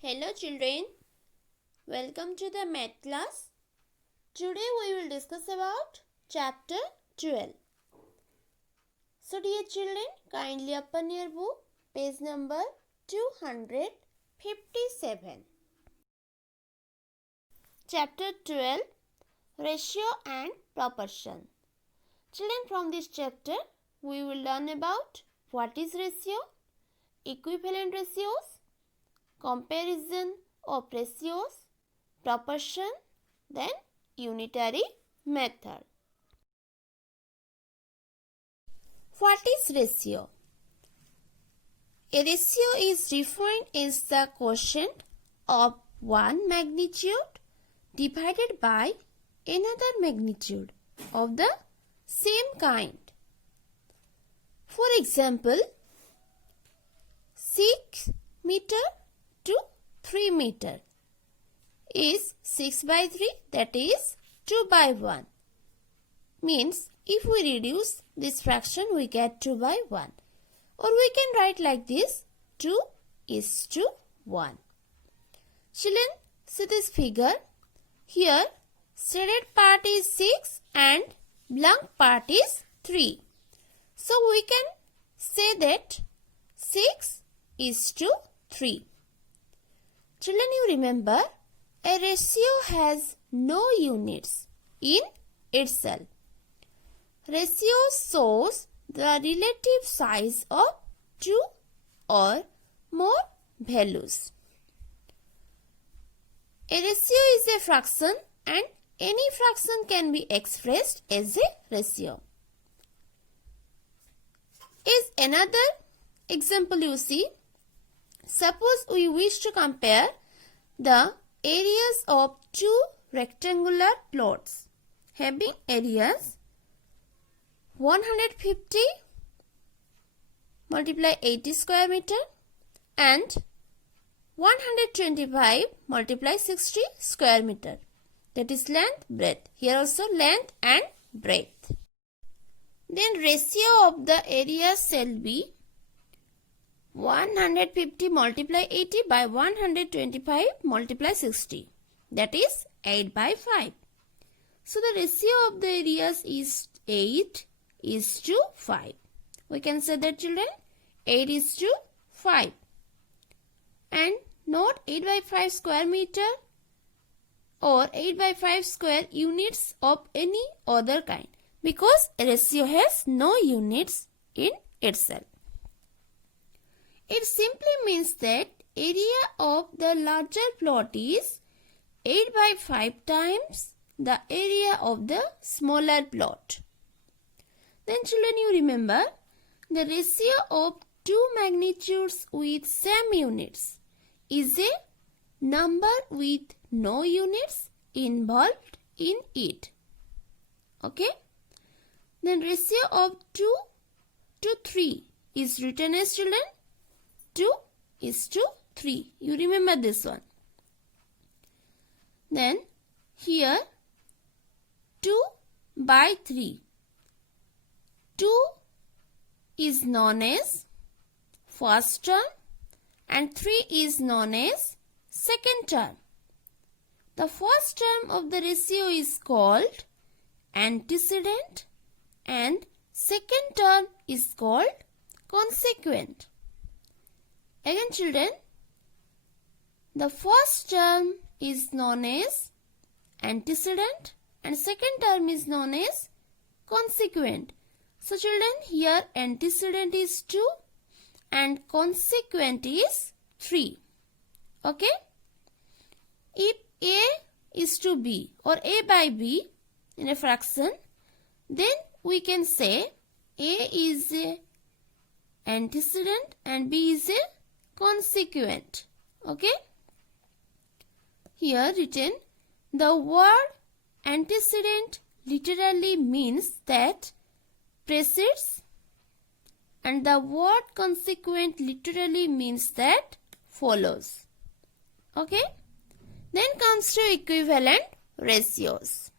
Hello children, welcome to the math class. Today we will discuss about chapter 12. So dear children, kindly open your book, page number 257. Chapter 12, Ratio and Proportion. Children, from this chapter we will learn about what is ratio, equivalent ratios, comparison of ratios, proportion, then unitary method. What is ratio? A ratio is defined as the quotient of one magnitude divided by another magnitude of the same kind. For example, 6 meter to 3 meter is 6 by 3, that is 2 by 1. Means if we reduce this fraction we get 2 by 1. Or we can write like this, 2:1. Children, see this figure. Here shaded part is 6 and blank part is 3. So we can say that 6:3. Children, you remember, a ratio has no units in itself. Ratio shows the relative size of two or more values. A ratio is a fraction and any fraction can be expressed as a ratio. Is another example you see. Suppose we wish to compare the areas of two rectangular plots having areas 150 multiply 80 square meter and 125 multiply 60 square meter. That is length, breadth. Here also length and breadth. Then ratio of the areas shall be 150 multiply 80 by 125 multiply 60. That is 8 by 5. So the ratio of the areas is 8:5. We can say that children, 8:5. And not 8 by 5 square meter or 8 by 5 square units of any other kind. Because a ratio has no units in itself. It simply means that area of the larger plot is 8 by 5 times the area of the smaller plot. Then children, you remember, the ratio of two magnitudes with same units is a number with no units involved in it. Okay? Then ratio of 2 to 3 is written as children 2:3. You remember this one. Then here 2 by 3. 2 is known as first term and 3 is known as second term. The first term of the ratio is called antecedent and second term is called consequent. Again children, the first term is known as antecedent and second term is known as consequent. So children, here antecedent is 2 and consequent is 3. Okay? If A is to B or A by B in a fraction, then we can say A is a antecedent and B is a consequent. Okay? Here written, the word antecedent literally means that precedes and the word consequent literally means that follows. Okay? Then comes to equivalent ratios.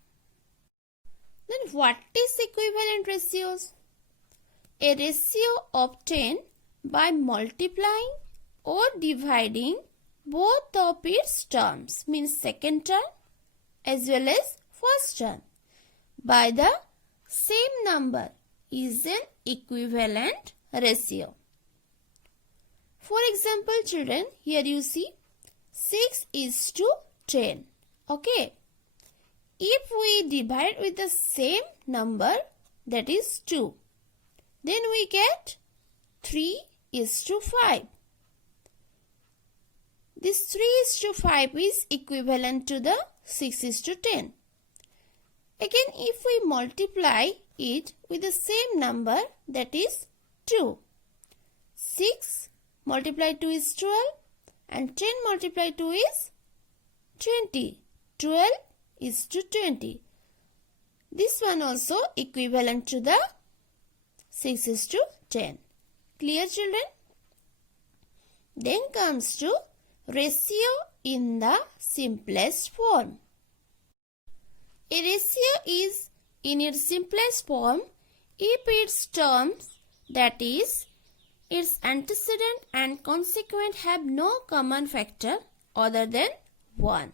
Then what is equivalent ratios? A ratio obtained by multiplying or dividing both of its terms, means second term as well as first term, by the same number is an equivalent ratio. For example, children, here you see 6:10. Okay. If we divide with the same number, that is 2, then we get 3:5. This 3:5 is equivalent to the 6:10. Again, if we multiply it with the same number, that is 2. 6 multiplied 2 is 12 and 10 multiplied 2 is 20. 12:20. This one also equivalent to the 6:10. Clear, children? Then comes to ratio in the simplest form. A ratio is in its simplest form if its terms, that is, its antecedent and consequent, have no common factor other than 1.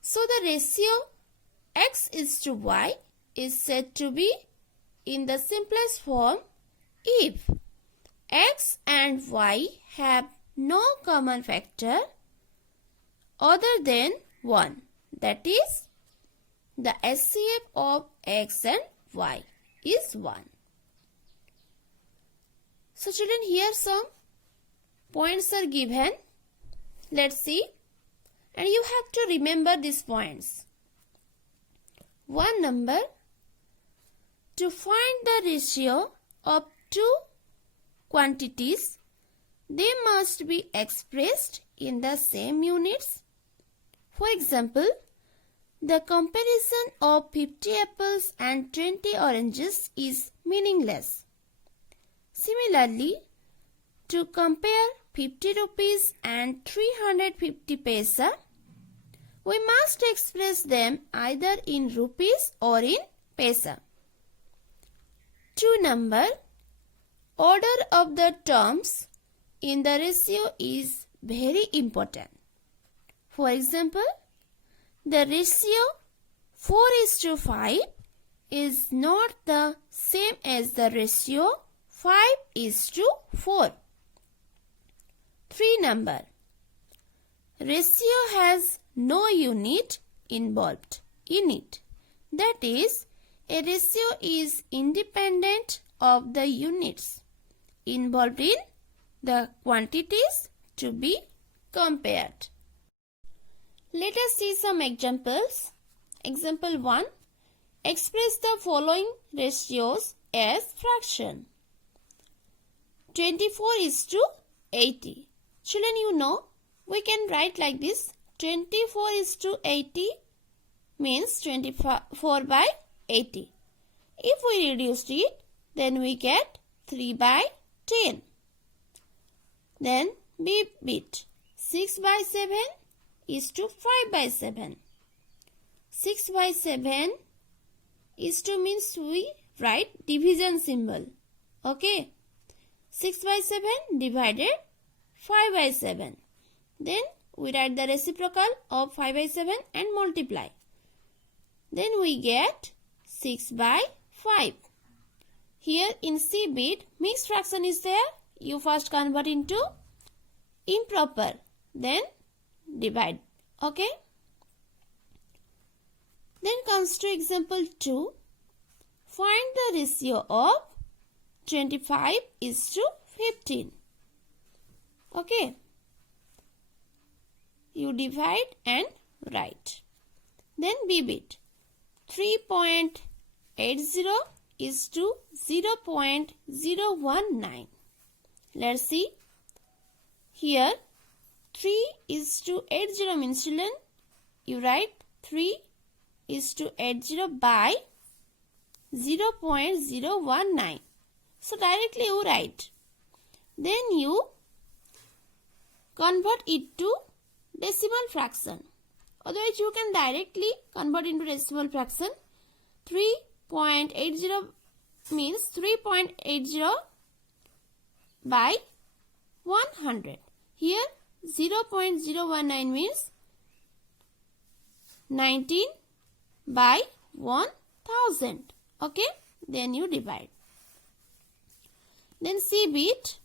So the ratio x:y is said to be in the simplest form if x and y have no common factor other than 1. That is, the SCF of x and y is 1. So children, here some points are given. Let's see. And you have to remember these points. One number. To find the ratio of two quantities, they must be expressed in the same units. For example, the comparison of 50 apples and 20 oranges is meaningless. Similarly, to compare 50 rupees and 350 paisa, we must express them either in rupees or in paisa. 2 number. Order of the terms in the ratio is very important. For example, the ratio 4:5 is not the same as the ratio 5:4. 3 number. Ratio has no unit involved in it. That is, a ratio is independent of the units involved in the quantities to be compared. Let us see some examples. Example 1. Express the following ratios as fraction. 24:80. Children, you know, we can write like this. 24:80 means 24/80. If we reduced it, then we get 3/10. Then B bit. 6/7 is to 5/7. 6/7 is to means we write division symbol. Okay. 6/7 divided 5/7. Then we write the reciprocal of 5/7 and multiply. Then we get 6/5. Here in C bit, mixed fraction is there. You first convert into improper. Then divide. Okay. Then comes to example 2. Find the ratio of 25:15. Okay. You divide and write. Then B bit. 3.80 is to 0.019. Let's see. Here 3:80 means, children, you write 3:80 by 0.019. So directly you write. Then you convert it to decimal fraction. Otherwise you can directly convert into decimal fraction. 3.80 means 3.80 by 100. Here 0.019 means 19 by 1000. Okay, then you divide. Then C bit.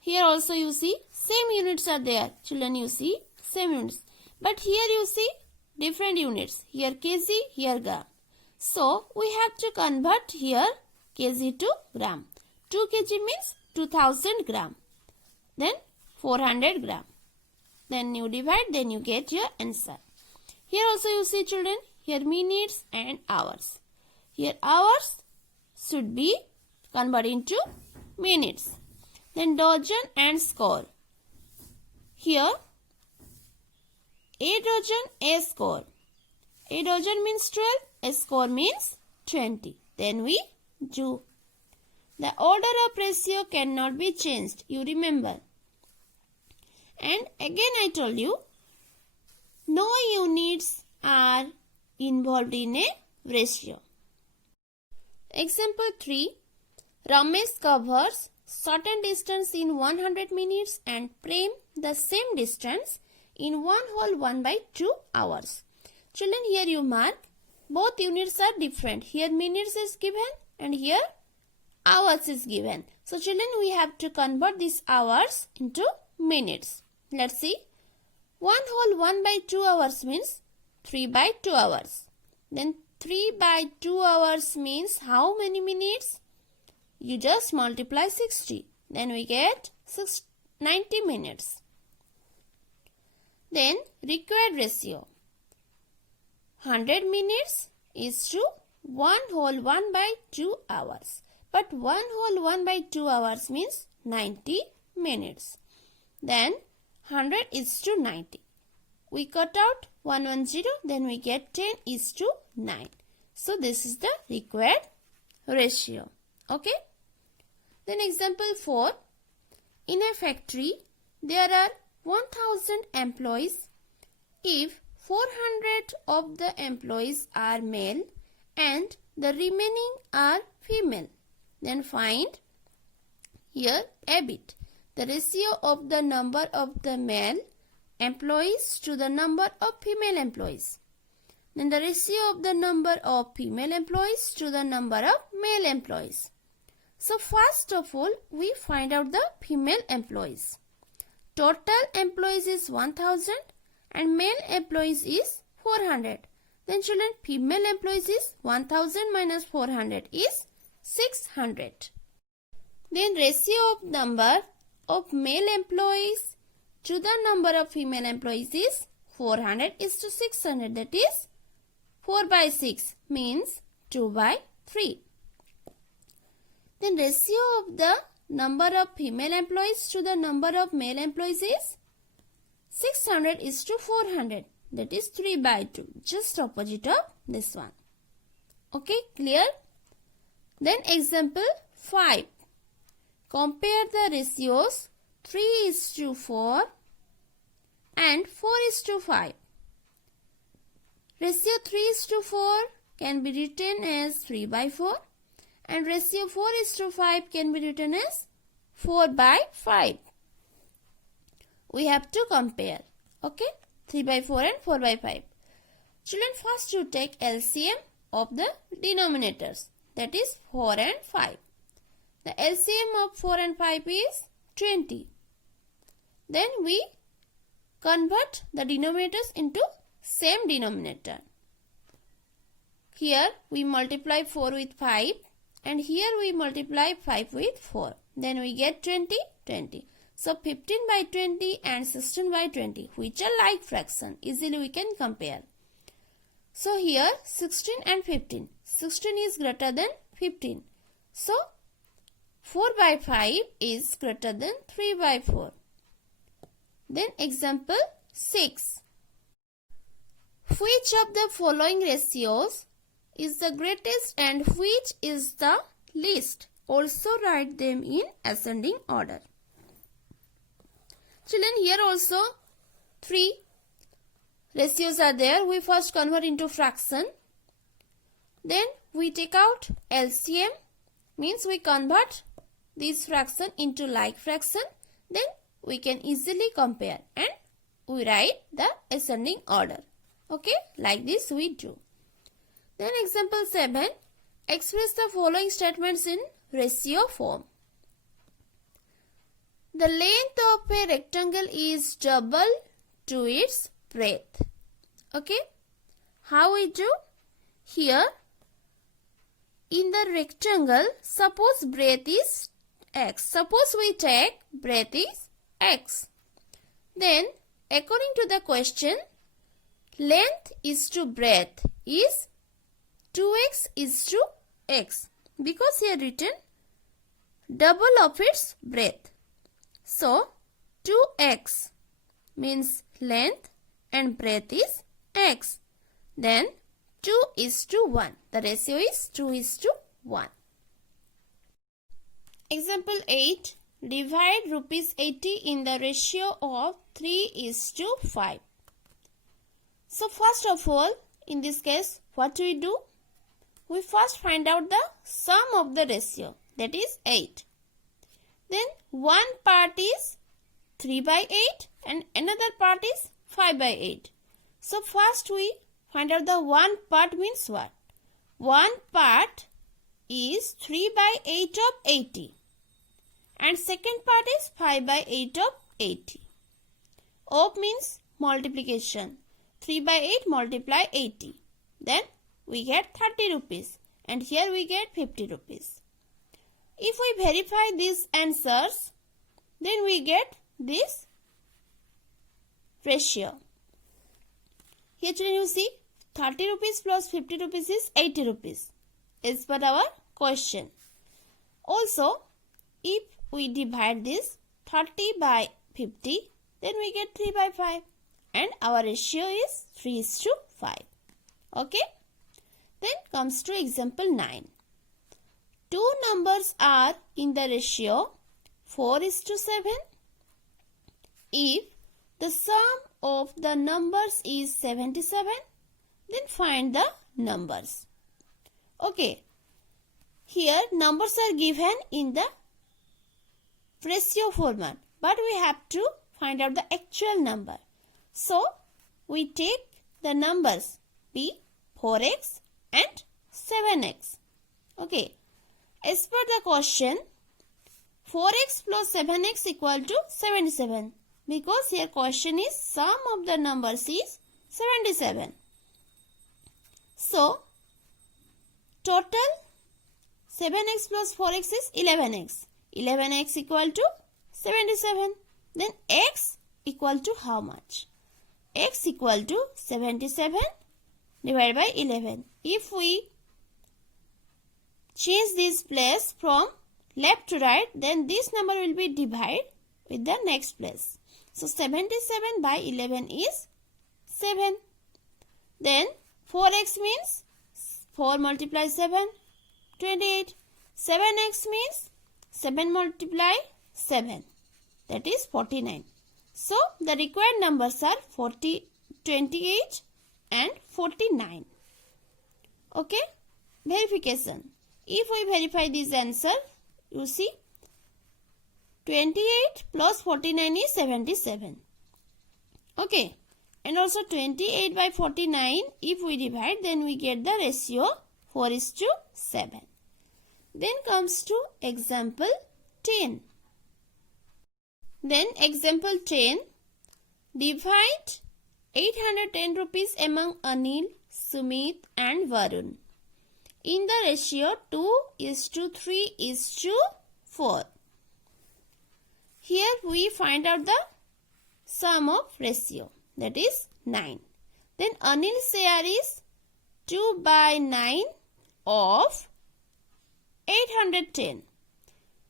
Here also you see same units are there. Children, you see same units. But here you see different units. Here kg, here gram. So we have to convert here kg to gram. 2 kg means 2000 gram. Then 400 gram. Then you divide, then you get your answer. Here also you see children, here minutes and hours. Here hours should be converted into minutes. Then dozen and score. Here a dozen, a score. A dozen means 12, a score means 20. Then we do. The order of ratio cannot be changed, you remember. And again I told you, no units are involved in a ratio. Example 3. Ramesh covers certain distance in 100 minutes and Prem the same distance in 1/2 hours. Children, here you mark both units are different. Here minutes is given and here hours is given. So children, we have to convert these hours into minutes. Let's see. 1/2 hours means 3/2 hours. Then 3/2 hours means how many minutes? You just multiply 60. Then we get 90 minutes. Then required ratio. 100 minutes is to 1/2 hours. But 1/2 hours means 90 minutes. Then 100 is to 90. We cut out 110, then we get 10:9. So this is the required ratio. Okay. Then example 4. In a factory, there are 1000 employees. If 400 of the employees are male and the remaining are female, then find here a bit. The ratio of the number of the male employees to the number of female employees. Then the ratio of the number of female employees to the number of male employees. So first of all, we find out the female employees. Total employees is 1000 and male employees is 400. Then children, female employees is 1000 minus 400 is 600. Then ratio of number of male employees to the number of female employees is 400 is to 600. That is 4/6 means 2/3. Then ratio of the number of female employees to the number of male employees is 600 is to 400. That is 3/2. Just opposite of this one. Okay, clear? Then example 5. Compare the ratios 3:4 and 4:5. Ratio 3:4 can be written as 3/4 and ratio 4:5 can be written as 4/5. We have to compare. Okay, 3/4 and 4/5. Children, first you take LCM of the denominators, that is 4 and 5. The LCM of 4 and 5 is 20. Then we convert the denominators into same denominator. Here we multiply 4 with 5 and here we multiply 5 with 4. Then we get 20. So 15/20 and 16/20, which are like fraction. Easily we can compare. So here 16 and 15. 16 is greater than 15. So 4/5 is greater than 3/4. Then example 6. Which of the following ratios is the greatest and which is the least? Also write them in ascending order. Children, here also 3 ratios are there. We first convert into fraction. Then we take out LCM, means we convert this fraction into like fraction. Then we can easily compare and we write the ascending order. Okay, like this we do. Then example 7, express the following statements in ratio form. The length of a rectangle is double to its breadth. Okay, how we do? Here in the rectangle, suppose breadth is x. Suppose we take breadth is x. Then according to the question, length is to breadth is 2x is to x, because here written double of its breadth. So 2x means length and breadth is x. Then 2 is to 1. The ratio is 2 is to 1. Example 8. Divide rupees 80 in the ratio of 3 is to 5. So first of all, in this case, what do we do? We first find out the sum of the ratio, that is 8. Then one part is 3 by 8 and another part is 5 by 8. So first we find out the one part means what? One part is 3 by 8 of 80 and second part is 5 by 8 of 80. Of means multiplication. 3 by 8 multiply 80. Then we get 30 rupees and here we get 50 rupees. If we verify these answers, then we get this ratio. Here children, you see 30 rupees plus 50 rupees is 80 rupees as per our question. Also, if we divide this 30 by 50, then we get 3 by 5 and our ratio is 3 is to 5. Okay. Then comes to example 9. Two numbers are in the ratio 4 is to 7. If the sum of the numbers is 77, then find the numbers. Okay. Here numbers are given in the ratio format, but we have to find out the actual number. So we take the numbers be 4x and 7x. Okay. As per the question, 4x plus 7x equal to 77. Because here question is sum of the numbers is 77. So, total 7x plus 4x is 11x. 11x equal to 77. Then x equal to how much? X equal to 77 divided by 11. If we change this place from left to right, then this number will be divided with the next place. So 77 by 11 is 7. Then 4x means 4 multiply 7, 28. 7x means 7 multiply 7, that is 49. So the required numbers are 28 and 49. Okay. Verification. If we verify this answer, you see 28 plus 49 is 77. Okay. And also 28 by 49, if we divide, then we get the ratio 4 is to 7. Then comes to example 10. Then example 10. Divide 810 rupees among Anil, Sumit and Varun in the ratio 2 is to 3 is to 4. Here we find out the sum of ratio, that is 9. Then Anil's share is 2 by 9 of 810.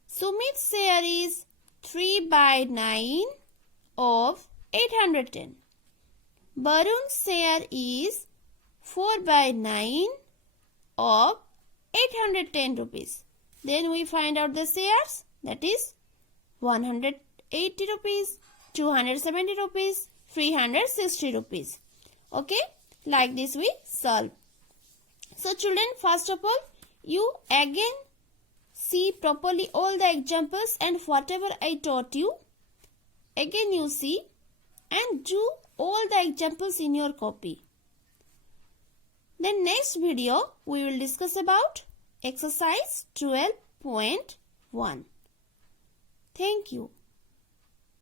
Sumit's share is 3 by 9 of 810. Varun's share is 4 by 9 of 810 rupees. Then we find out the shares, that is 180 rupees, 270 rupees, 360 rupees. Okay, like this we solve. So children, first of all, you again see properly all the examples and whatever I taught you, again you see and do all the examples in your copy. Then next video we will discuss about exercise 12.1. Thank you.